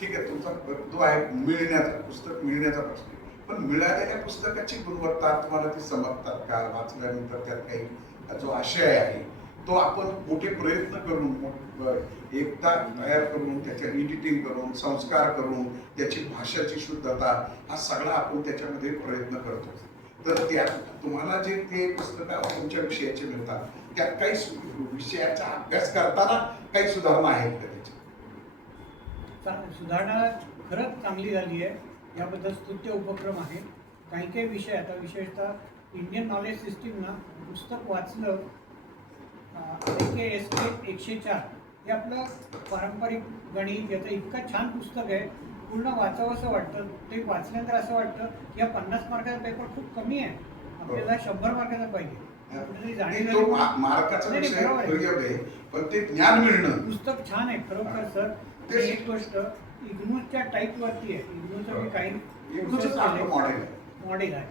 ठीक आहे, तुमचा जो आहे मिळण्याचा पुस्तक मिळण्याचा प्रश्न आहे, पण मिळालेल्या पुस्तकाची गुणवत्ता तुम्हाला ती समजतात का? वाचल्यानंतर त्यात काही जो आशय आहे तो आपण मोठे प्रयत्न करून एकदा तयार करून त्याच्या एडिटिंग करून संस्कार करून त्याची भाषाची शुद्धता हा सगळा आपण त्याच्यामध्ये प्रयत्न करतो. तर त्या तुम्हाला जे ते पुस्तकं तुमच्या विषयाचे मिळतात त्यात काही विषयाचा अभ्यास करताना काही सुधारणा आहेत का त्याच्यात? सुधारणा खरंच चांगली झाली आहे, याबद्दल स्तुत्य उपक्रम आहे. काही काही विषय आता विशेषतः इंडियन नॉलेज सिस्टीम ना पुस्तक वाचलं SK 104 हे आपलं पारंपरिक गणित याचं इतकं छान पुस्तक आहे, पूर्ण वाचावं असं वाटतं. ते वाचल्यानंतर असं वाटतं की हा 50 मार्काचा पेपर खूप कमी आहे, आपल्याला 100 मार्काचा पाहिजे. मार्काचा विषय आहे, पण ते ज्ञान मिळणं पुस्तक छान आहे खरोखर सर. एक गोष्ट इग्नूच्या टाईप वरती आहे. इग्नूचं मी काही मॉडेल आहे.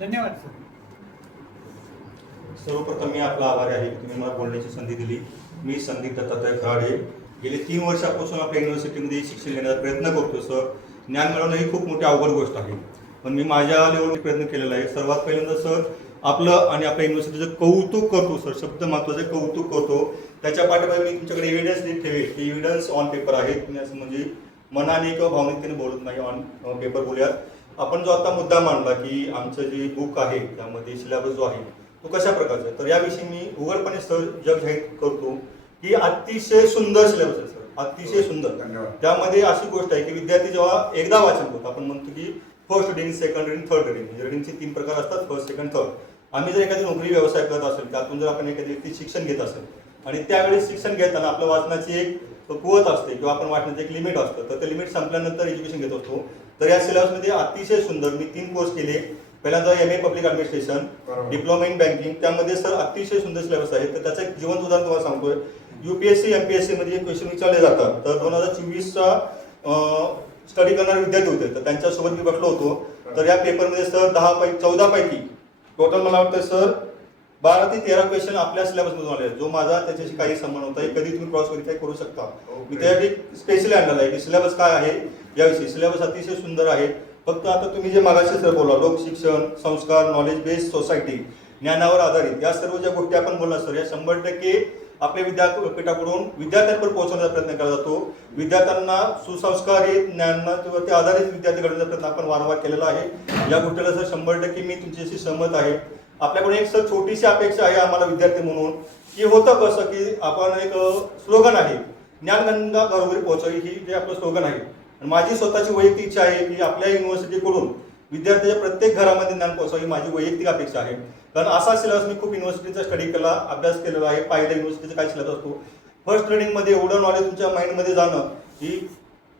धन्यवाद सर. सर्वप्रथम मी आपला आभारी आहे की तुम्ही मला बोलण्याची संधी दिली. मी संदीप दत्तात्रय खराडे गेले 3 वर्षापासून आपल्या युनिव्हर्सिटीमध्ये शिक्षण घेण्याचा प्रयत्न करतो. सर, ज्ञान मिळवणं ही खूप मोठी अवघड गोष्ट आहे, पण मी माझ्या लेवलवर प्रयत्न केलेला आहे. सर्वात पहिल्यांदा सर आपलं आणि आपल्या युनिव्हर्सिटीचं कौतुक करतो. सर, शब्द महत्त्वाचं कौतुक करतो. त्याच्या पाठीमागे मी तुमच्याकडे एव्हिडन्स ठेवेल की एव्हिडन्स ऑन पेपर आहे. तुम्ही असं म्हणजे मनाने किंवा भावनिकतेने बोलत नाही, ऑन पेपर बोलूयात. आपण जो आता मुद्दा मांडला की आमचं जे बुक आहे त्यामध्ये सिलेबस जो आहे तो कशा प्रकारचा आहे, तर याविषयी मी उघडपणे सर जग जाहीर करतो की अतिशय सुंदर सिलेबस आहे सर, अतिशय सुंदर. त्यामध्ये अशी गोष्ट आहे की विद्यार्थी जेव्हा एकदा वाचन करतो, आपण म्हणतो की first reading, second reading, third reading, म्हणजे रिडिंगचे 3 प्रकार असतात, फर्स्ट, सेकंड, थर्ड. आम्ही जर एखादी नोकरी व्यवसाय करत असेल, त्यातून जर आपण एखादी व्यक्ती शिक्षण घेत असेल आणि त्यावेळेस शिक्षण घेताना आपल्या वाचनाची एक कुवत असते किंवा आपण वाचण्याचं एक लिमिट असतं, तर ते लिमिट संपल्यानंतर एज्युकेशन घेत असतो. तर या सिलेबसमध्ये अतिशय सुंदर मी 3 कोर्स केले. पहिल्यांदा MA public administration, diploma in banking. त्यामध्ये सर अतिशय सुंदर सिलेबस आहे. तर त्याचं एक जिवंत उदाहरण तुम्हाला सांगतोय. UPSC MPSC मध्ये क्वेश्चन विचारले जातात. तर 2024चा स्टडी करणारे विद्यार्थी होते, तर त्यांच्यासोबत मी बसलो होतो. तर या पेपरमध्ये सर 14 पैकी टोटल मला वाटतं सर 12 ते 13 क्वेश्चन आपल्या सिलेबसमधून आले, जो माझा त्याच्याशी काही संबंध होता. कधी तुम्ही क्रॉस व्हेरिफाय करू शकता. मी त्यासाठी स्पेशली आणलेला आहे की सिलेबस काय आहे याविषयी. सिलेबस अतिशय सुंदर आहे. फक्त आता तुम्ही जे मागाशी सर बोला, लोक शिक्षण, संस्कार, नॉलेज बेस्ड सोसायटी, ज्ञानावर आधारित, या सर्व ज्या गोष्टी आपण बोलला सर, या 100% आपल्या विद्यापीठाकडून विद्यार्थ्यांपर्यंत पोहोचवण्याचा प्रयत्न केला जातो. विद्यार्थ्यांना सुसंस्कारित, ज्ञानावरती आधारित विद्यार्थी घडवण्याचा प्रयत्न आपण वारंवार केलेला आहे. या गोष्टीला सर 100% मी तुमच्याशी सहमत आहे. आपल्याकडून एक सर छोटीशी अपेक्षा आहे आम्हाला विद्यार्थी म्हणून, की होतं कसं की आपण एक स्लोगन आहे, ज्ञानगंगा घरोघरी पोहोचवी, ही जे आपलं स्लोगन आहे. माझी स्वतःची वैयक्तिक इच्छा आहे की आपल्या युनिव्हर्सिटीकडून विद्यार्थ्याच्या प्रत्येक घरामध्ये ज्ञान पोहोचावं, ही माझी वैयक्तिक अपेक्षा आहे. कारण असा सिलेबस मी खूप युनिव्हर्सिटीचा स्टडी केला, अभ्यास केलेला आहे, पाहिलं युनिव्हर्सिटीचा काय सिलेबस असतो. फर्स्ट रिडिंगमध्ये एवढं नॉलेज तुमच्या माइंडमध्ये जाणं ही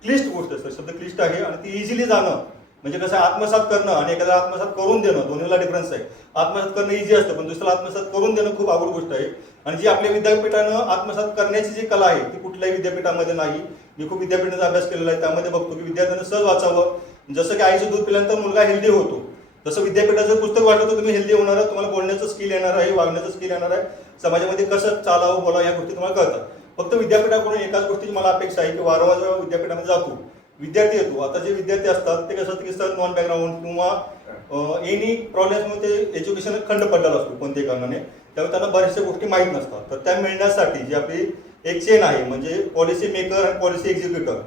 क्लिष्ट गोष्ट आहे सर. शब्द क्लिष्ट आहे आणि ती इझिली जाणं म्हणजे कसं आत्मसात करणं आणि एखाद्या आत्मसात करून देणं, दोन्हीला डिफरन्स आहे. आत्मसात करणं इझी असतं, पण दुसऱ्याला आत्मसात करून देणं खूप अवघड गोष्ट आहे. आणि जी आपल्या विद्यापीठानं आत्मसात करण्याची जी कला आहे ती कुठल्याही विद्यापीठामध्ये नाही. मी खूप विद्यापीठाचा अभ्यास केलेला आहे, त्यामध्ये बघतो की विद्यार्थ्यांना सहज वाचावं. जसं की आईचं दूध पिल्यानंतर मुलगा हेल्दी होतो, तसं विद्यापीठाचं पुस्तक वाचलं तर तुम्ही हेल्दी होणार आहे. तुम्हाला बोलण्याचं स्किल येणार आहे, वागण्याचं स्किल येणार आहे, समाजामध्ये कसं चालावं बोला या गोष्टी तुम्हाला कळतात. फक्त विद्यापीठाकडून एकाच गोष्टीची मला अपेक्षा आहे की वारंवार जेव्हा विद्यापीठामध्ये जातो विद्यार्थी येतो, आता जे विद्यार्थी असतात ते कसं असतं की सर नॉन बॅकग्राऊंड किंवा एनी प्रॉब्लेम्समुळे ते एज्युकेशन खंड पडलेला असतो कोणत्याही कारणाने, त्यामुळे त्यांना बऱ्याचशा गोष्टी माहीत नसतात. तर त्या मिळण्यासाठी जी आपली एक चेन आहे म्हणजे पॉलिसी मेकर आणि पॉलिसी एक्झिक्युटर.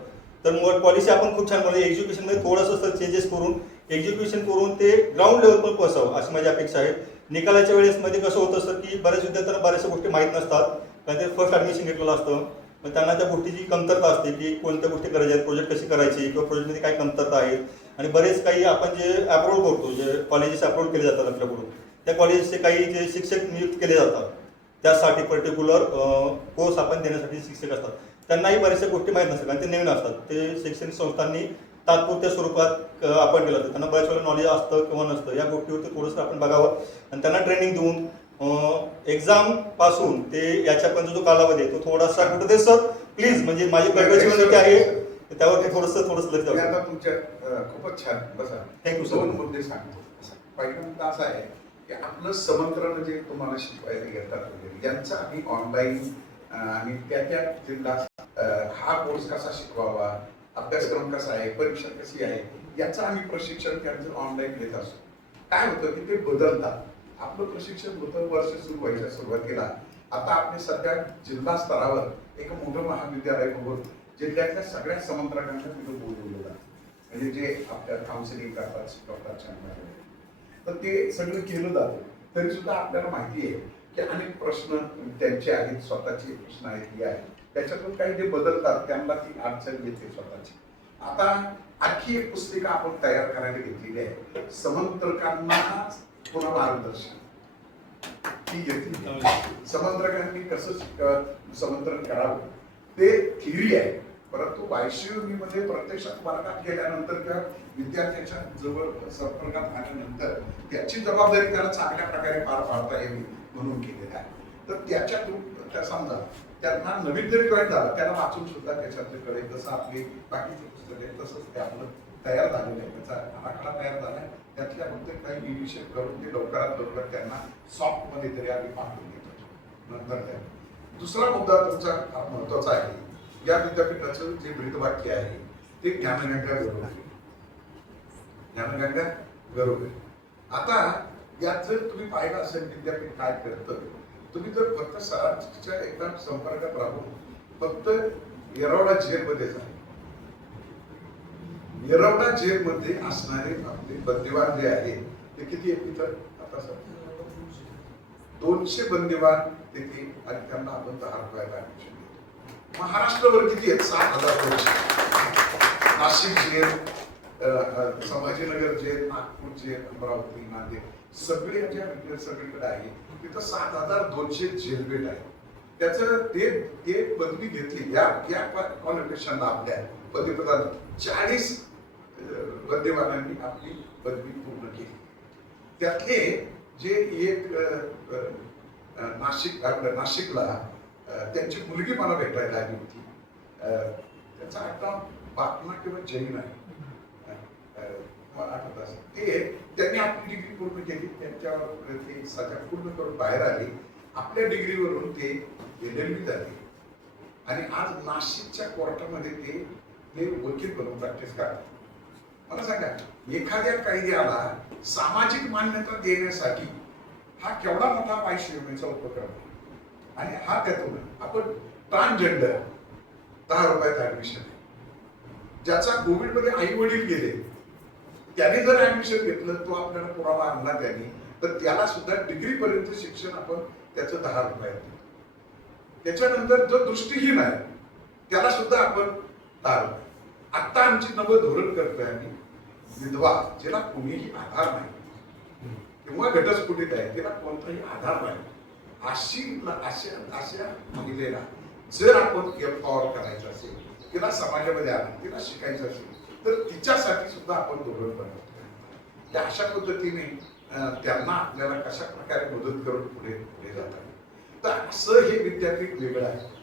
तर पॉलिसी आपण खूप छान बोलतो, एक्झिक्युशनमध्ये थोडंसं सर चेंजेस करून एक्झिक्युशन करून ते ग्राउंड लेवलपर्यंत पोहोचावं अशी माझी अपेक्षा आहे. निकालाच्या वेळेस मध्ये कसं होतं सर की बऱ्याच विद्यार्थ्यांना बऱ्याचशा गोष्टी माहीत नसतात, कारण ते फर्स्ट ॲडमिशन घेतलेलं असतं. मग त्यांना त्या गोष्टीची कमतरता असते की कोणत्या गोष्टी करायच्या आहेत, प्रोजेक्ट कशी करायची किंवा प्रोजेक्टमध्ये काय कमतरता आहेत. आणि बरेच काही आपण जे अप्रूव्ह करतो, जे कॉलेजेस अप्रूव्ह केले जातात आपल्याकडून, त्या कॉलेजेसचे काही जे शिक्षक नियुक्त केले जातात त्यासाठी पर्टिक्युलर कोर्स आपण देण्यासाठी शिक्षक असतात, त्यांनाही बऱ्याचशा गोष्टी माहीत नसतात कारण ते नवीन असतात. ते शैक्षणिक संस्थांनी तात्पुरत्या स्वरूपात आपण केलं जातं, त्यांना बऱ्याच वेळेला नॉलेज असतं किंवा नसतं. या गोष्टीवरती थोडंसं आपण बघावं आणि त्यांना ट्रेनिंग देऊन एक्झाम पासून ते याच्यापर्यंत जो कालावधी आहे तो थोडासा कुठे सर प्लीज, म्हणजे माझी प्रगती विनंती आहे त्यावरती थोडंसं लक्ष द्यावं. आता तुमच्या खूपच छान. बसा, थँक्यू सर. 2 मुद्दे सांगतो. पहिल्यांदा असं आहे की आपलं समंत्र जे तुम्हाला शिकवायला घेतात वगैरे यांचं आम्ही ऑनलाईन आणि त्या जिल्हा हा कोर्स कसा शिकवावा, अभ्यासक्रम कसा आहे, परीक्षा कशी आहे, याचं आम्ही प्रशिक्षण त्यांचं ऑनलाईन घेत असतो. काय होतं की ते बदलतात. आपलं प्रशिक्षण होतं वर्ष सुरू व्हायच्या सुरुवातीला. आता आपण सध्या जिल्हा स्तरावर एक मोठं महाविद्यालय बघून जिल्ह्यातल्या सगळ्या समंत्रकांना तिथं बोलवलं जातं. म्हणजे जे आपल्या काउन्सिलिंग करतात, शिकवतात, चॅनल, तर ते सगळं केलं जातं. तरी सुद्धा आपल्याला माहिती आहे की अनेक प्रश्न त्यांचे आहेत, स्वतःचे प्रश्न आहेत, हे आहेत. त्याच्यातून काही जे बदलतात त्यांना ती अडचण येते स्वतःची. आता आणखी एक पुस्तिका आपण तयार करायला घेतलेली आहे, समंत्रकांना पुन्हा मार्गदर्शन. ती घेतली, समंत्रकांनी कसं समंत्रण करावं ते थिअरी आहे. परंतु वायसीयूनी मध्ये प्रत्यक्षात वर्गात गेल्यानंतर किंवा विद्यार्थ्यांच्या जवळ संपर्कात आल्यानंतर त्याची जबाबदारी त्याला चांगल्या प्रकारे पार पाडता यावी म्हणून केलेलं आहे. तर त्याच्यातून त्या समजा त्यांना नवीन जरी जॉईन झाला त्याला वाचून सुद्धा त्याच्यातले कळेल. जसं आपली बाकीचे पुस्तक आहे तसंच ते आपलं तयार झालेलं आहे, त्याचा आराखडा तयार झाला आहे. त्यातल्या फक्त काही इनिशिएट करून ते लवकरात लवकर त्यांना सॉफ्ट मध्ये तरी आम्ही पाठवून देतो. नंतर दुसरा मुद्दा तुमचा फार महत्वाचा आहे. या विद्यापीठाचं जे ब्रीदवाक्य आहे ते ज्ञानगंगा घरोघरी, ज्ञानगंगा घरोघरी. आता यात जर तुम्ही पाहिलं असेल विद्यापीठ काय करतं, तुम्ही जर फक्त सरांच्या एकदम संपर्कात राहून फक्त येरवडा जेलमध्ये जा. येरवडा जेलमध्ये असणारे आपले बंदिवान जे आहे ते किती आहेत तिथं आता सर? 200 बंदिवान तिथे, आणि त्यांना आपण 10 रुपयाला ऍडमिशन देतो. महाराष्ट्रभर किती आहेत? 7,000. Nashik jail, Sambhajinagar jail, Nagpur jail, Amravati, Nanded, सगळे ज्या सगळीकडे आहे तिथं 7,200 जेलबेड आहे. त्याचं ते पदवी घेतली या क्वालिफिकेशनला आपल्या पदवीप्रदान 40 बंदिवानांनी आपली पदवी पूर्ण केली. त्यातले जे एक नाशिकला त्यांची मुलगी मला भेटायला आली होती. त्याचा आता बापना किंवा जैन आहे, मला आठवत असेल. ते त्यांनी आपली डिग्री पूर्ण केली, त्यांच्यावर ते सजा पूर्ण करून बाहेर आली. आपल्या डिग्रीवरून ते LLB झाले आणि आज नाशिकच्या कोर्टामध्ये ते वकील बनून प्रॅक्टिस करतात. मला सांगा, एखाद्या कैद्याला सामाजिक मान्यता देण्यासाठी हा केवढा मोठा वायसीयूचा उपक्रम आहे. आणि हा त्यातून आपण ट्रान्सजेंडर 10 रुपयात ऍडमिशन आहे. ज्याचा कोविडमध्ये आई वडील गेले, त्याने जर ऍडमिशन घेतलं, तो आपल्याला पुरावा आणला त्यांनी, तर त्याला सुद्धा डिग्री पर्यंत शिक्षण आपण त्याचं 10 रुपयात देतो. त्याच्यानंतर जो दृष्टीहीन आहे त्याला सुद्धा आपण 10 रुपये. आता आमची नवं धोरण करतोय आम्ही, विधवा ज्याला कोणीही आधार नाही किंवा घटस्फोटित आहे, त्याला कोणताही आधार नाही, अशा महिलेला जर आपण एम्पॉवर करायचं असेल, तिला समाजामध्ये आणून तिला शिकायचं असेल, तर तिच्यासाठी सुद्धा आपण धोरण बनवतो. त्या अशा पद्धतीने त्यांना आपल्याला कशा प्रकारे मदत करून पुढे जातात. तर असं हे विद्यापीठ वेगळं आहे.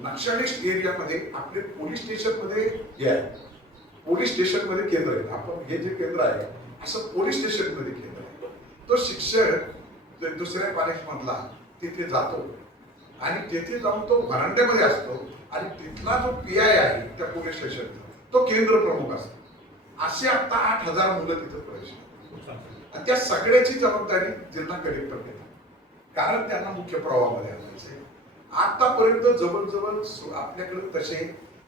नक्षलिस्ट एरियामध्ये आपले पोलीस स्टेशन मध्ये हे आहे, पोलीस स्टेशन मध्ये केंद्र आहे. आपण हे जे केंद्र आहे असं पोलीस स्टेशन मध्ये केंद्र आहे. तो शिक्षक दुसऱ्या कॉलेज मधला तिथे जातो आणि तिथे जाऊन तो व्हरांड्यामध्ये असतो आणि तिथला जो PI आहे त्या पोलीस स्टेशनचा तो केंद्र प्रमुख असतो. असे आता 8,000 मुलं तिथं प्रवेश करतात आणि त्या सगळ्याची जबाबदारी जिल्हा कलेक्टर घेतात, कारण त्यांना मुख्य प्रवाहामध्ये आणायचे. आतापर्यंत जवळजवळ आपल्याकडे तसे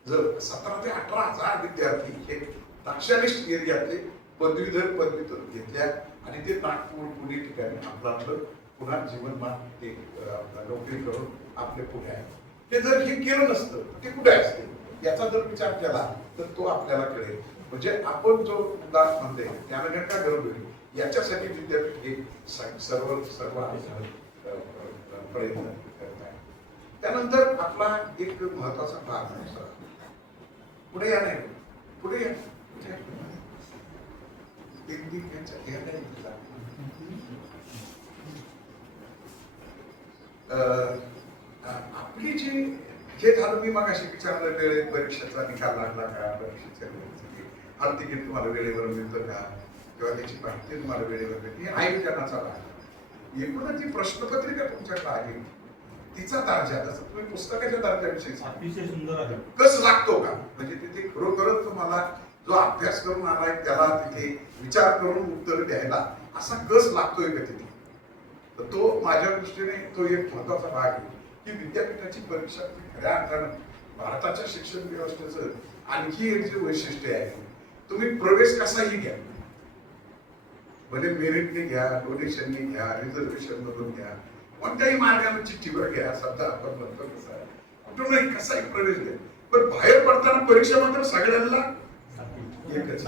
जर 17 ते 18,000 विद्यार्थी हे नक्षलिस्ट एरियातले पदवीधर घेतल्या आणि ते नागपूर पुणे ठिकाणी आपलं पुन्हा जीवनमान ते नोकरी करून आपले पुढे आहे. ते जर हे केलं नसतं ते कुठे असते याचा जर विचार केला तर तो आपल्याला कळेल. म्हणजे आपण जो मुद्दा म्हणते ज्ञानगंगा घरोघरी याच्यासाठी विद्यापीठ हे सर्व प्रयत्न करत आहे. त्यानंतर आपला एक महत्वाचा भाग आहे, पुढे या नाही पुढे या आपली जी हे झालं. मी मग अशी विचारलं वेळेत परीक्षेचा निकाल लागला का, परीक्षेच्या हॉल तिकीट तुम्हाला वेळेवर मिळतं का, किंवा त्याची माहिती तुम्हाला वेळेवर मिळते, हा विचारण्याचा भाग. एकूणच जी प्रश्नपत्रिका तुमच्याकडे आहे तिचा दर्जा, जसं तुम्ही पुस्तकाच्या दर्जाविषयी सांगा, अतिशय सुंदर आहे. कस लागतो का, म्हणजे तिथे खरोखरच तुम्हाला जो अभ्यास करून आलाय त्याला तिथे विचार करून उत्तर द्यायला असा कस लागतोय का तिथे. तर तो माझ्या दृष्टीने तो एक महत्वाचा भाग आहे की विद्यापीठाची परीक्षा खऱ्या अर्थानं भारताच्या शिक्षण व्यवस्थेचं आणखी एक जे वैशिष्ट्य आहे, तुम्ही प्रवेश कसाही घ्या, भले मेरिटने घ्या, डोनेशनने घ्या, रिझर्वेशन मधून घ्या, कोणत्याही मार्गाने चिठ्ठीवर घ्या, सध्या आपण म्हणतो कसं आहे, कुठूनही कसाही प्रवेश घ्या, पण बाहेर पडताना परीक्षा मात्र सगळ्यांना एकच.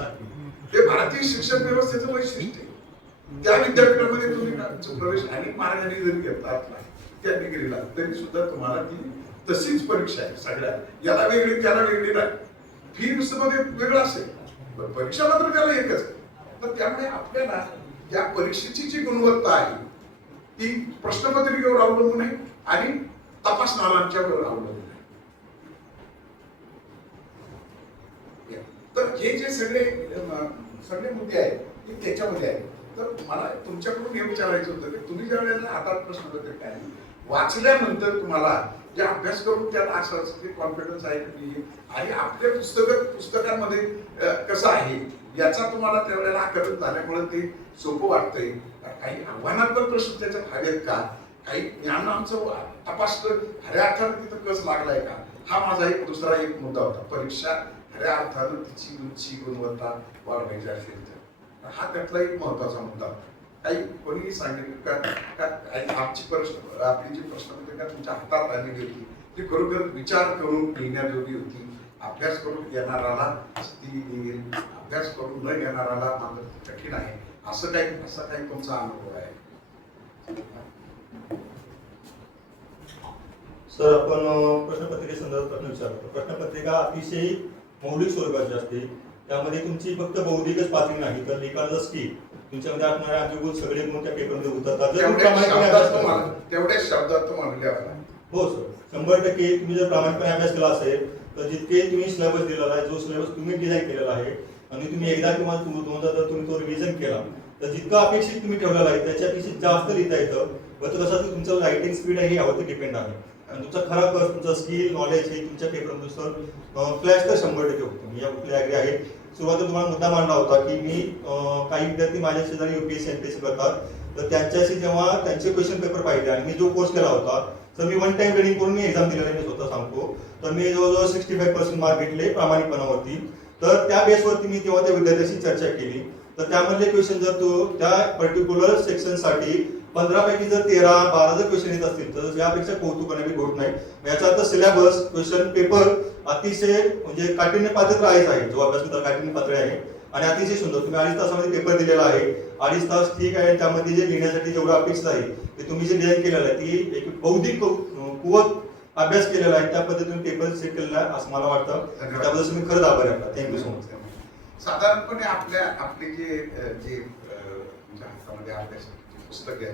हे भारतीय शिक्षण व्यवस्थेचं वैशिष्ट्य आहे. त्या विद्यापीठामध्ये तुम्ही प्रवेश अनेक मार्गाने जरी घेतला त्या डिग्रीला तरी सुद्धा तुम्हाला ती तशीच परीक्षा आहे सगळ्या, याला वेगळी त्याला वेगळी नाही, फी मध्ये वेगळं असेल पण परीक्षा मात्र त्याला एकच. तर त्यामुळे आपल्याला या परीक्षेची जी गुणवत्ता आहे ती प्रश्नपत्रिकेवर अवलंबून आहे आणि तपासणाऱ्यांच्यावर अवलंबून आहे. तर हे जे सगळे मुद्दे आहेत ते त्याच्यामध्ये आहेत. तर मला तुमच्याकडून हे विचारायचं होतं की तुम्ही ज्या वेळेला हातात प्रश्नपत्रिका काय वाचल्यानंतर तुम्हाला जे अभ्यास करून त्याला असं कॉन्फिडन्स आहे की आणि आपल्या पुस्तकांमध्ये कसं आहे याचा तुम्हाला त्यावेळेला आकलन झाल्यामुळे ते सोपं वाटतंय. काही आव्हानात्मक प्रश्न त्याच्यात हवेत का, काही ज्ञानांचं तपास खऱ्या अर्थानं तिथं कस लागलाय का, हा माझा एक दुसरा एक मुद्दा होता. परीक्षा खऱ्या अर्थानं तिची उंची गुणवत्ता वाढवायची असेल तर हा त्यातला एक महत्वाचा मुद्दा होता. काही कोणीही सांगितलं का आपली जी प्रश्नपत्रिका तुमच्या हातात आलेली होती ती खरोखर विचार करून लिहिण्याजोगी होती, अभ्यास करून घेणाराला ती येईल, अभ्यास करून न घेणाराला मात्र कठीण आहे, असं काही तुमचा अनुभव आहे? सर, आपण प्रश्नपत्रिकेसंदर्भात प्रश्न विचारतो. प्रश्नपत्रिका अतिशय मौलिक स्वरूपाची असते. त्यामध्ये तुमची फक्त बौद्धिकच पातळी नाही तर लिखाणाचा स्किल तुमच्यामध्ये असणारे अनुभव सगळे गुण त्या पेपरमध्ये उतरतात. तेवढ्या शब्दात तुम्हाला हो सर, 100% तुम्ही जर प्रामाणिकपणे अभ्यास केला असेल तर जितके तुम्ही सिलेबस दिलेला आहे, जो सिलेबस तुम्ही डिझाईन केलेला आहे आणि तुम्ही एकदा किंवा दोनदा जर तुम्ही तो रिव्हिजन केला तर जितकं अपेक्षित तुम्ही ठेवलेला आहे त्याच्यापेक्षा जास्त लिहिता येतं. व तो कसं तुमचं रायटिंग स्पीड आहे यावरती डिपेंड आहे आणि तुमचा खरा कस, तुमचं स्किल नॉलेज हे तुमच्या पेपरमध्ये सर फ्लॅश तर 100% होतं. मी या कुठली ॲग्री आहे. सुरुवातीला तुम्हाला मुद्दा मांडला होता की मी काही विद्यार्थी माझ्या शेजारी UPSC MPSC करतात तर त्यांच्याशी जेव्हा त्यांचे क्वेश्चन पेपर पाहिले आणि मी जो कोर्स केला होता तर मी वन टाइम रीडिंग करून मी एक्झाम दिलेली मी स्वतः सांगतो. तर मी जवळजवळ 65% मार्क घेतले प्रामाणिकपणावरती. तर त्या बेसवरती मी तेव्हा त्या विद्यार्थ्याशी चर्चा केली तर त्यामधले क्वेश्चन जर तो त्या पर्टिक्युलर सेक्शनसाठी 15 पैकी जर 13-12 जर क्वेश्चन येत असतील तर यापेक्षा कौतुक करण्याची गोष्ट नाही. याचा अर्थ सिलेबस, क्वेश्चन पेपर अतिशय म्हणजे काठिण्य पात्र आहेच आहे, जो अभ्यास काठिण्य पात्र आहे आणि अतिशय सुंदर. तुम्ही 2.5 तासामध्ये पेपर दिलेला आहे. 2.5 तास ठीक आहे, त्यामध्ये जे लिहिण्यासाठी जेवढं अपेक्षित आहे ते तुम्ही जे डिझाईन केलेलं आहे ती एक बौद्धिक कुवत अभ्यास केलेला आहे त्या पद्धतीने पेपर सेट केलेला आहे असं मला वाटतं. त्याबद्दल तुम्ही खरंच आभारी आहे. Thank you so much. साधारणपणे आपली जे तुमच्या हातामध्ये अभ्यासाची पुस्तक आहे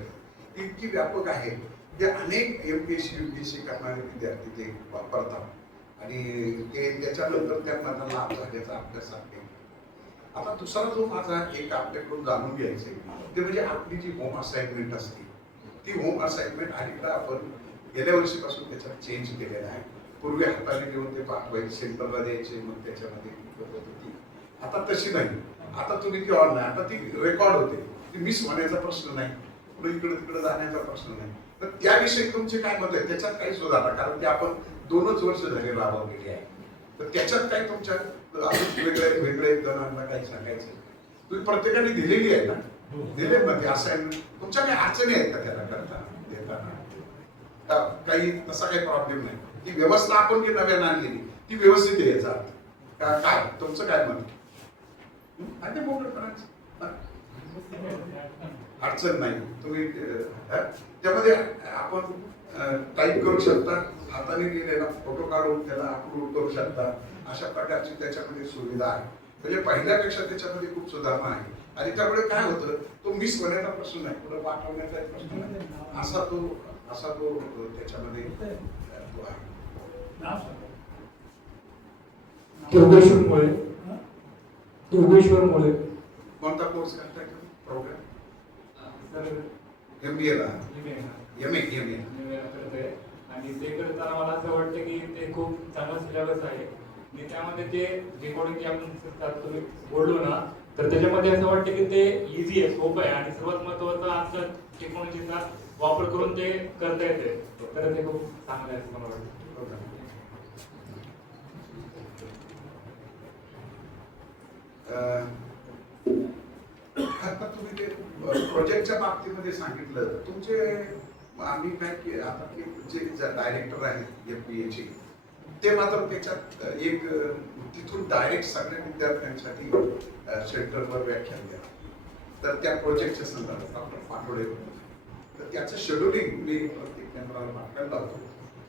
ती इतकी व्यापक आहे की अनेक MPSC UPSC करणारे विद्यार्थी ते वापरतात आणि ते त्याच्यानंतर त्यांना लाभ झाल्याचा अभ्यास आहे. आता दुसरा जो माझा एक आपल्याकडून जाणून घ्यायचा आहे ते म्हणजे आपली जी होम असाइनमेंट असते ती होम असाइनमेंट अलीकडे आपण गेल्या वर्षीपासून त्याच्यात चेंज केलेला आहे. पूर्वी हाताने घेऊन ते पाठवायचे, सेंटरला द्यायचे, मग त्याच्यामध्ये होती. आता तशी नाही. आता तुम्ही ती ऑनलाईन, आता ती रेकॉर्ड होते, ती मिस होण्याचा प्रश्न नाही, पुढे इकडे तिकडे जाण्याचा प्रश्न नाही. तर त्याविषयी तुमचे काय मत आहे? त्याच्यात काही सुधारणा, कारण की आपण 2च वर्ष झाले राबवलेली आहे, तर त्याच्यात काही तुमच्या वेगळे जणांना काही सांगायचं? तुम्ही प्रत्येकाने दिलेली आहे ना, दिले मध्ये असाइनमेंट, तुमच्या काही अडचणी आहेत का त्याला करताना देताना? काही तसा काही प्रॉब्लेम नाही. ती व्यवस्था आपण जी नव्यानं आणलेली ती व्यवस्थित आहे याचा अर्थ काय? तुमचं काय मत? अडचण नाही. तुम्ही त्यामध्ये आपण टाईप करू शकता, हाताने लिहिलेला फोटो काढून त्याला अपलोड करू शकता, अशा प्रकारची त्याच्यामध्ये सुविधा आहे. म्हणजे पहिल्यापेक्षा त्याच्यामध्ये खूप सुधारणा आहे आणि त्यामुळे काय होतं, तो मिस होण्याचा प्रश्न नाही, पुढे पाठवण्याचा प्रश्न नाही, असा तो त्याच्यामध्ये आहे. योगेश्वर मुळे कोणता कोर्स करताय प्रोग्राम? MBA ला MA आणि ते करताना मला असं वाटतं की ते खूप चांगला सिलेबस आहे आणि त्यामध्ये ते रेकॉर्डिंग जे आपण तुम्ही बोललो ना तर त्याच्यामध्ये असं वाटतं की ते इझी आहे, सोपं आहे आणि सर्वात महत्त्वाचं आजच्या टेक्नॉलॉजीचा वापर करून ते करता येते, तर ते खूप चांगलं आहे असं मला वाटतं. आता तुम्ही ते प्रोजेक्टच्या बाबतीमध्ये सांगितलं तुमचे आम्ही काय की आता ते जे डायरेक्टर आहेत FBA चे ते मात्र त्याच्यात एक तिथून डायरेक्ट सगळ्या विद्यार्थ्यांसाठी सेंटरवर व्याख्यान द्या तर त्या प्रोजेक्टच्या संदर्भात डॉक्टर पाटोळे तर त्याचं शेड्युलिंग मी प्रत्येक केंद्राला पाठवायला लावतो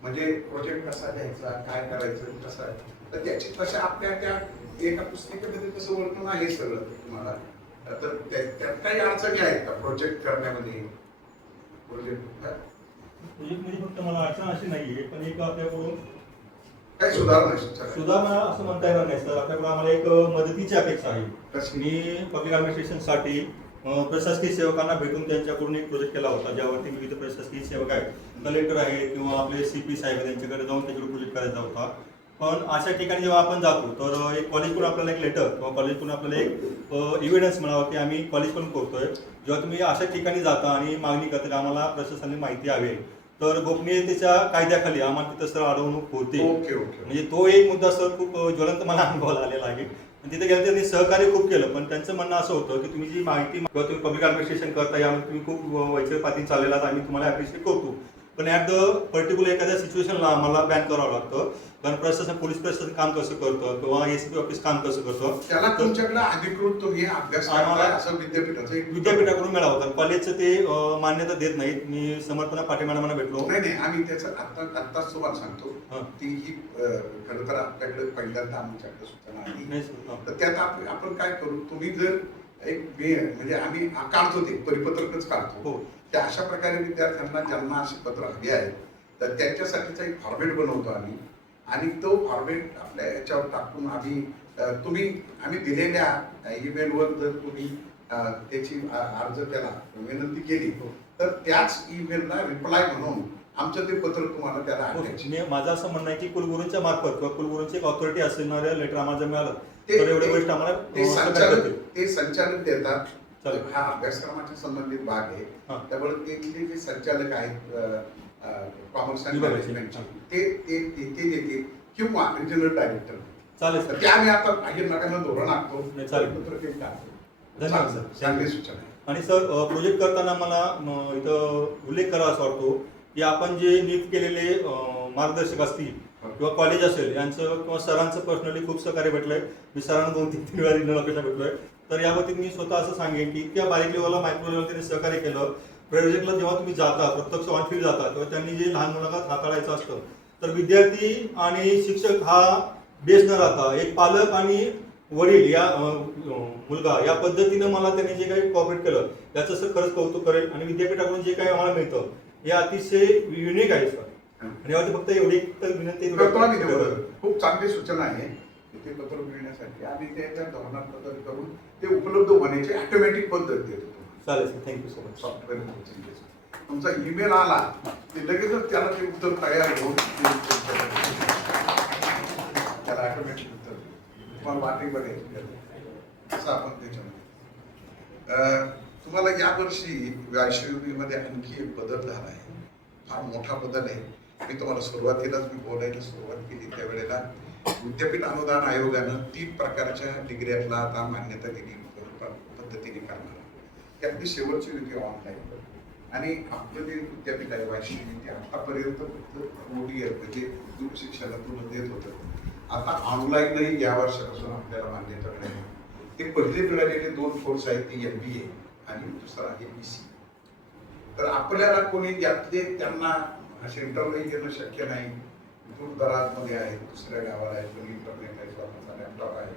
म्हणजे प्रोजेक्ट कसा घ्यायचा काय करायचं कसं आहे तर त्याची तशा आपल्या त्या एका पुस्तिकेमध्ये कसं वर्णन आहे सगळं तुम्हाला तर त्यात काही अडचणी आहेत का प्रोजेक्ट करण्यामध्ये प्रोजेक्ट म्हणजे फक्त मला अडचण अशी नाहीये पण एक आपल्याकडून काही सुधारणा सुधारणा असं म्हणता येणार नाही सर. आपल्याकडे आम्हाला एक मदतीची अपेक्षा आहे. कशी? मी पब्लिक ॲडमिनिस्ट्रेशनसाठी प्रशासकीय सेवकांना भेटून त्यांच्याकडून एक प्रोजेक्ट केला होता ज्यावरती विविध प्रशासकीय सेवक आहेत कलेक्टर आहे किंवा आपले CP साहेब आहेत त्यांच्याकडे जाऊन त्याच्यावर प्रोजेक्ट करायचा होता. पण अशा ठिकाणी जेव्हा आपण जातो तर एक कॉलेजकडून आपल्याला एक लेटर किंवा कॉलेजकडून आपल्याला एक एव्हिडन्स मिळावं की आम्ही कॉलेजकडून करतोय. जेव्हा तुम्ही अशा ठिकाणी जाता आणि मागणी करता की आम्हाला प्रशासनाने माहिती हवी तर गोपनीयतेच्या कायद्याखाली आम्हाला तिथं सर अडवणूक होते. ओके ओके म्हणजे तो एक मुद्दा सर खूप ज्वलंत मला अनुभवाला आलेला आहे. तिथे गेलं त्यांनी सहकार्य खूप केलं पण त्यांचं म्हणणं असं होतं की तुम्ही जी माहिती किंवा तुम्ही पब्लिक ॲडमिनिस्ट्रेशन करता यामध्ये तुम्ही खूप वैचारिक पातळी चाललेला आम्ही तुम्हाला ॲप्रिशिएट करतो पण ॲट द पर्टिक्युलर एखाद्या सिच्युएशनला आम्हाला बॅन करावं लागतं कारण प्रशासन पोलीस प्रशासन काम कसं करतं किंवा SCP ऑफिस काम कसं करतं त्याला तुमच्याकडे अधिकृत तुम्ही अभ्यास आम्हाला असं विद्यापीठाचं एक विद्यापीठाकडून मिळावं कारण कॉलेजचं ते मान्यता देत नाहीत. मी समर्थना पाटील मॅडमांना भेटलो. नाही आम्ही त्याचं आत्ताच तुम्हाला सांगतो हां. ती ही खरं तर आपल्याकडे पहिल्यांदा आमच्याकडे सूचना आली नाही सर, हां. तर त्यात आपण काय करू तुम्ही जर एक म्हणजे आम्ही काढतो ते परिपत्रकच काढतो हो. त्या अशा प्रकारे विद्यार्थ्यांना ज्यांना अशी पत्र हवी आहेत तर त्यांच्यासाठीचा एक फॉर्मेट बनवतो आम्ही आणि तो फॉर्मेट आपल्या याच्यावर टाकून आम्ही दिलेल्या ईमेलवर जर तुम्ही त्याची अर्ज त्याला विनंती केली तर त्याच ईमेलला रिप्लाय म्हणून आमचं ते पत्र तुम्हाला त्याला आणायचे. माझं असं म्हणणं आहे की कुलगुरूंच्या मार्फत किंवा कुलगुरूंची एक ऑथॉरिटी असणाऱ्या लेटर आम्हाला जर मिळालं ते- तर एवढी गोष्ट आम्हाला ते संचालक देतात चालेल. हा अभ्यासक्रमाच्या संबंधित भाग आहे हां. त्यामुळे तिथले जे संचालक आहेत कॉमर्स अँड विभागाचे. मॅनेजमेंटचे ते देतील किंवा रिजनल डायरेक्टर चालेल सर. ते आम्ही आता काही नकांना धोरण आखतो नाही, चालेल. पत्र ते टाकतो. धन्यवाद चालेल, सर. चांगली सूचना आहे. आणि सर प्रोजेक्ट करताना मला इथं उल्लेख करावा असं वाटतो की आपण जे नियुक्त केलेले मार्गदर्शक असतील किंवा कॉलेज असेल यांचं किंवा सरांचं पर्सनली खूप सहकार्य भेटलंय. मी सरांना 2-3 वेळा रिन्यूअल भेटलोय तर यावरती मी स्वतः असं सांगेन की इतक्या बारीक लेवलला मायक्रो लेवलला त्यांनी सहकार्य केलं. प्रोजेक्टला जेव्हा तुम्ही जाता प्रत्यक्ष ऑन फील्ड जाता तेव्हा त्यांनी जे लहान मुलांना हाताळायचं असतं तर विद्यार्थी आणि शिक्षक हा बेस न राहता एक पालक आणि वडील या मुलगा या पद्धतीनं मला त्यांनी जे काही कॉपरेट केलं त्याचं सर खरंच कौतुक करेल आणि विद्यापीठाकडून जे काही आम्हाला मिळतं हे अतिशय युनिक आहे सर. आणि यावरती फक्त एवढी विनंती करतो आम्ही तेवढं. खूप चांगली सूचना आहे ते पत्र मिळण्यासाठी आम्ही त्या धोरणात बदल करून ते उपलब्ध होण्याची ऑटोमॅटिक पद्धत देतो. चालेल sir. Thank you so much. Software तुमचा ईमेल आला की लगेचच त्याला ते उत्तर तयार होऊन त्याला ऑटोमॅटिक उत्तर तुम्हाला वाटे बघायची असं आपण त्याच्यामध्ये तुम्हाला यावर्षी वायशयूमध्ये आणखी एक बदल झाला आहे. फार मोठा बदल आहे. मी तुम्हाला सुरुवातीलाच बोलायला सुरुवात केली त्यावेळेला विद्यापीठ अनुदान आयोगानं 3 प्रकारच्या डिग्र्याला आता मान्यता दिली पद्धतीने करणार. त्यातली शेवटची होती ऑनलाईन आणि आपलं जे विद्यापीठ आहे वाशी ते आतापर्यंत फक्त ODL म्हणजे दूर शिक्षणातून देत होतं. आता ऑनलाईनही या वर्षापासून आपल्याला मान्यता मिळाली. ते पहिले मिळालेले 2 कोर्स आहेत ते MBA आणि दुसरा आहे BC. तर आपल्याला कोणी यातले त्यांना सेंटरलाही घेणं शक्य नाही. दूर दराजमध्ये आहेत दुसऱ्या गावाला आहे कोणी इंटरनेट आहे स्वतःचा लॅपटॉप आहे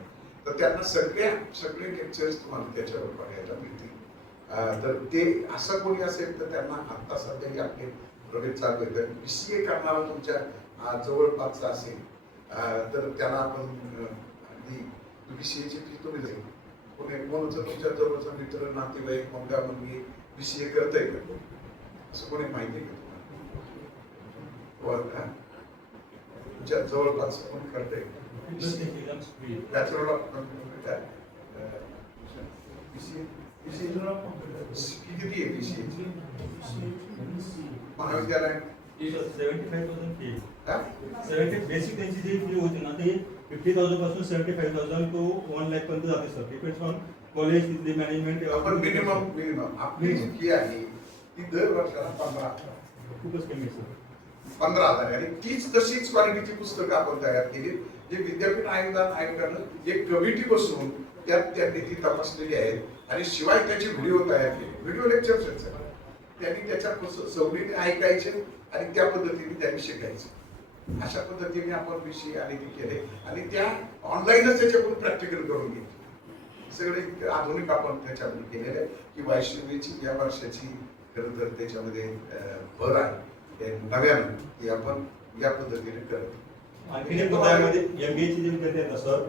तर त्यांना सगळे लेक्चर्स तुम्हाला त्याच्यावर बघायला मिळतील. तर ते असं कोणी असेल तर त्यांना आत्ता सध्या आपले प्रोजेक्ट चालू आहे. तर BCA करणारा तुमच्या जवळपासचा असेल तर त्याला आपण अगदी BCAची फी तुम्ही जाईल कोणाचं तुमच्या जवळचा मित्र नातेवाईक मुलगा मुलगी BCA करताय का असं कोणी माहिती आहे का तुम्हाला? तुमच्या जवळपास कोण करते बॅचलर ऑफ कम्प्युटर किती आहे PCA? महाविद्यालय 75,000 फी हा? 70 बेसिक त्यांची जी फी होती ना ती 50,000 पासून 75,000 टू 1 लाख पर्यंत जाते सर. डिपेंड्स ऑन कॉलेज तिथली मॅनेजमेंट. आपण मिनिमम आपली जी फी आहे ती दर वर्षाला 15,000 खूपच कमी आहे सर. 15,000 आणि तीच तशीच क्वालिटीची पुस्तकं आपण तयार केली जे विद्यापीठ आयोगानं एक कमिटी बसवून त्यांनी ती तपासलेली आहेत आणि शिवाय त्याचे व्हिडिओ तयार केले. व्हिडिओ लेक्चर्स आहेत सर. त्यांनी त्याच्या सवडीने ऐकायचे आणि त्या पद्धतीने त्यांनी शिकायचं. अशा पद्धतीने आपण विषय आणि ते केले आणि त्या ऑनलाईनच त्याच्याकडून प्रॅक्टिकल करून घेतले. सगळे आधुनिक आपण त्याच्यामध्ये केलेले आहे की वैष्णवीची या वर्षाची खरं तर त्याच्यामध्ये भर आहे नव्यानं की आपण या पद्धतीने करतो. आणखी एक त्यामध्ये MBA चे जे विद्यार्थी आहेत ना सर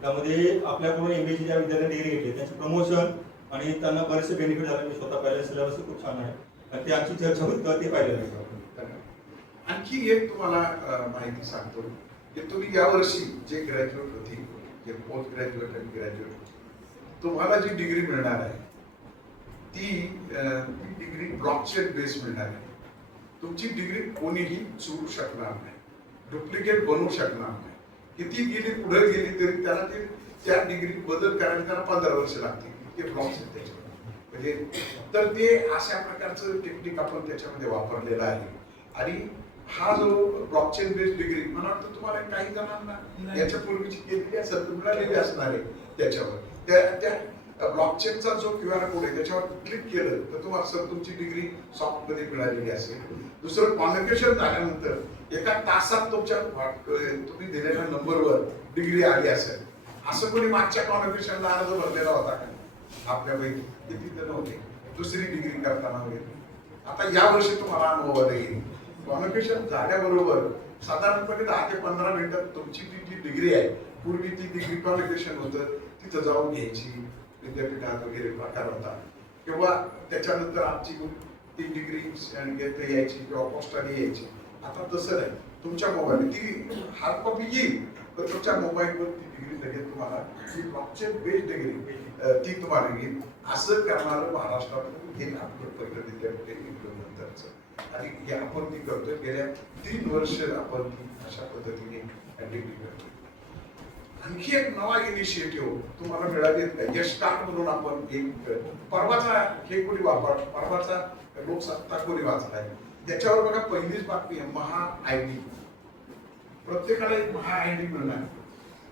त्यामध्ये आपल्याकडून MBA ची ज्या विद्यार्थ्यांनी डिग्री घेतली त्यांचे प्रमोशन आणि त्यांना बरेचसे बेनिफिट झाले. मी स्वतः पाहिलं सिलेबस खूप छान आहे आणि ते आमची चर्चा होती तेव्हा ते पाहिलं नाही. आणखी एक तुम्हाला माहिती सांगतो की तुम्ही यावर्षी जे ग्रॅज्युएट होती जे पोस्ट ग्रॅज्युएट आणि ग्रॅज्युएट तुम्हाला जी डिग्री मिळणार आहे ती डिग्री ब्लॉकचेन बेस मिळणार आहे. तुमची डिग्री कोणीही चुकू शकणार नाही, डुप्लिकेट बनवू शकणार नाही. किती गेली पुढे गेली तरी त्याला ते त्या डिग्री बदल करायला त्याला 15 वर्ष लागतील. ते ब्लॉकचेन त्याच्यामध्ये म्हणजे तर ते अशा प्रकारचं टेक्निक आपण त्याच्यामध्ये वापरलेलं आहे. आणि हा जो ब्लॉकचेन बेस्ड डिग्री मला वाटतं तुम्हाला काही जणांना याच्या पूर्वीची केलेली असेल तर मिळालेली असणार आहे. त्याच्यावर त्या ब्लॉकचेनचा जो QR कोड आहे त्याच्यावर क्लिक केलं तर तुम्हाला सर तुमची डिग्री सॉफ्ट मध्ये मिळालेली असेल. दुसरं कॉन्व्होकेशन झाल्यानंतर एका तासात तुमच्या तुम्ही दिलेल्या नंबरवर डिग्री आली असेल. असं कोणी मागच्या कॉन्व्होकेशनला अर्ज भरलेला होता का आपल्यापैकी? किती जण होते दुसरी डिग्री करताना वगैरे? आता या वर्षी तुम्हाला अनुभव येईल. कॉन्व्होकेशन झाल्याबरोबर साधारणपणे 10 ते 15 मिनिटात तुमची जी डिग्री आहे पूर्वी ती डिग्री कॉन्व्होकेशन होतं तिथं जाऊन घ्यायची विद्यापीठात वगैरे प्रकार होता किंवा त्याच्यानंतर आमची ती डिग्री घेता यायची किंवा पोस्टाने यायची. आता तसं नाही. तुमच्या मोबाईल ती हार्ड कॉपी येईल तर तुमच्या मोबाईलवर ती डिग्री लगेच तुम्हाला ती ब्लॉकचेन बेस्ड डिग्री ती तुम्हाला येईल. असं करणारं महाराष्ट्रात हे आपलं पहिलं विद्यापीठ नंतरचं आणि हे आपण ती करतोय. गेल्या 3 वर्ष आपण ती अशा पद्धतीने डिग्री करतोय. आणखी एक नवा इनिशिएटिव्ह तुम्हाला मिळाले यश कार्ड म्हणून आपण एक परवाचा हे कोणी परवाचा लोकसत्ता कोणी वाचलाय त्याच्यावर बघा पहिलीच बातमी आहे महा ID. प्रत्येकाला एक महा ID मिळणार.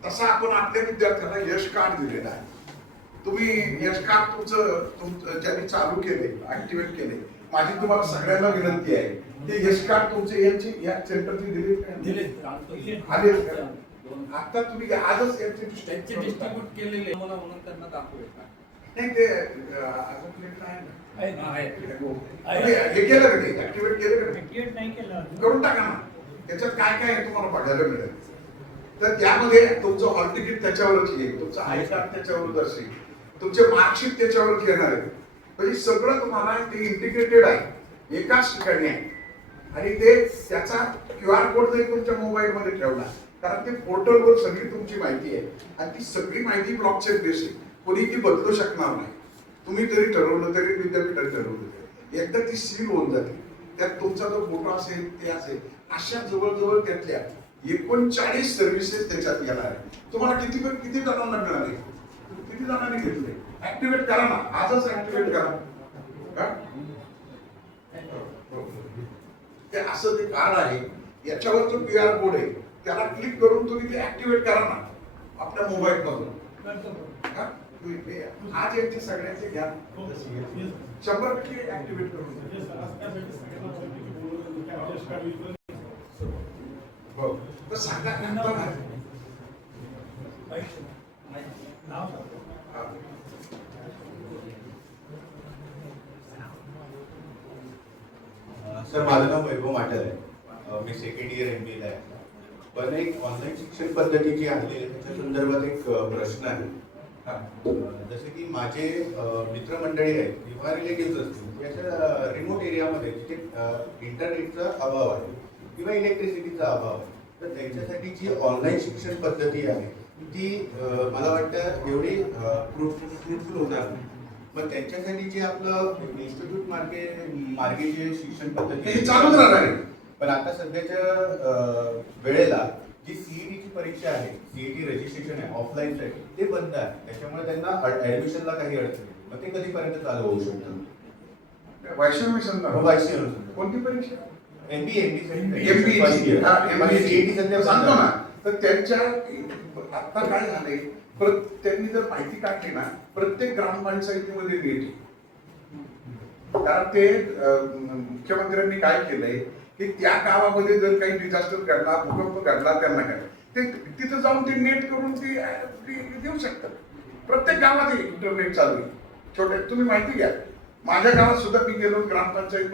तसा आपण आपल्या विद्यार्थ्यांना यश कार्ड दिलेला आहे. तुम्ही यश कार्ड तुमचं ज्यांनी चालू केले ऍक्टिव्हेट केले माझी तुम्हाला सगळ्यांना विनंती आहे ते यश कार्ड तुमचे यांची या सेंटरची दिले आले. आता तुम्ही आजच त्यांचे डिस्ट्रीब्यूट केलेले मला म्हणून त्यांना दाखवूया. नाही ते अजून प्लेट आहे ना आहे. हे केलं का ते ऍक्टिव्हेट केलं का ऍक्टिव्हेट नाही केलं अजून. करून टाका ना. त्याच्यात काय काय आहे तुम्हाला बघायला मिळेल. तर त्यामध्ये तुमचं हॉल तिकीट त्याच्यावरच येईल, तुमचं आय कार्ड त्याच्यावरच असेल, तुमचे मार्कशीट त्याच्यावरच येणार आहे. म्हणजे सगळं तुम्हाला ते इंटिग्रेटेड आहे एकाच ठिकाणी आहे. आणि ते त्याचा QR कोड जरी तुमच्या मोबाईल मध्ये ठेवला कारण ते पोर्टलवर सगळी तुमची माहिती आहे आणि ती सगळी माहिती ब्लॉकचेन बेस आहे. कोणी ती बदलू शकणार नाही. तुम्ही जरी ठरवलं तरी विद्यापीठाने ठरवलं तरी एकदा ती सील होऊन जाते. त्यात तुमचा जो फोटो असेल ते असेल अशा जवळजवळ त्यातल्या 39 सर्व्हिसेस त्याच्यात येणार आहे. तुम्हाला किती जणांना मिळाले किती जणांनी घेतले? ऍक्टिव्हेट करा ना आजच ऍक्टिव्हेट करा. ते असं ते कार्ड आहे याच्यावर जो QR कोड आहे त्याला क्लिक करून तुम्ही ते ऍक्टिव्हेट करा ना आपल्या मोबाईल मधून. आज यांचे सगळ्यांचे घ्या 100% ऍक्टिव्हेट करून हो तर सांगा सर माझं नाव वैभव माटल आहे. मी सेकंड इयर MBA ला आहे. पण एक ऑनलाईन शिक्षण पद्धती जी आहे त्याच्या संदर्भात एक प्रश्न आहे. जसे की माझे मित्रमंडळी आहेत किंवा रिलेटिव्ह असतील याच्या रिमोट एरियामध्ये जिथे इंटरनेटचा अभाव आहे किंवा इलेक्ट्रिसिटीचा अभाव आहे. तर त्यांच्यासाठी जी ऑनलाईन शिक्षण पद्धती आहे ती मला वाटतं एवढी फ्रुटफुल होणार नाही. मग त्यांच्यासाठी जे आपलं इन्स्टिट्यूट मार्गे जे शिक्षण पद्धती हे चालूच राहणार आहे. पण आता सध्याच्या वेळेला जी सीईटीची परीक्षा आहे, सीईटी रजिस्ट्रेशन आहे ऑफलाईनसाठी, ते बंद आहे. त्याच्यामुळे त्यांना ऍडमिशनला काही अडचण नाही. मग ते कधीपर्यंत चालू होऊ शकतं? वैष्णवी संदर्भ वायसी कोणती परीक्षा? एमबीए एमपीएससी सांगतो ना. तर त्यांच्या आता काय झालंय, त्यांनी जर माहिती काढली ना, प्रत्येक ग्रामपंचायतीमध्ये नीट आहे. कारण ते मुख्यमंत्र्यांनी काय केलंय की त्या गावामध्ये जर काही डिझास्टर घडला, भूकंप घडला, त्यांना काय ते तिथं जाऊन ते नेट करून ते देऊ शकतात. प्रत्येक गावात इंटरनेट चालू आहे. छोटे तुम्ही माहिती घ्या, माझ्या गावात सुद्धा मी गेलो ग्रामपंचायत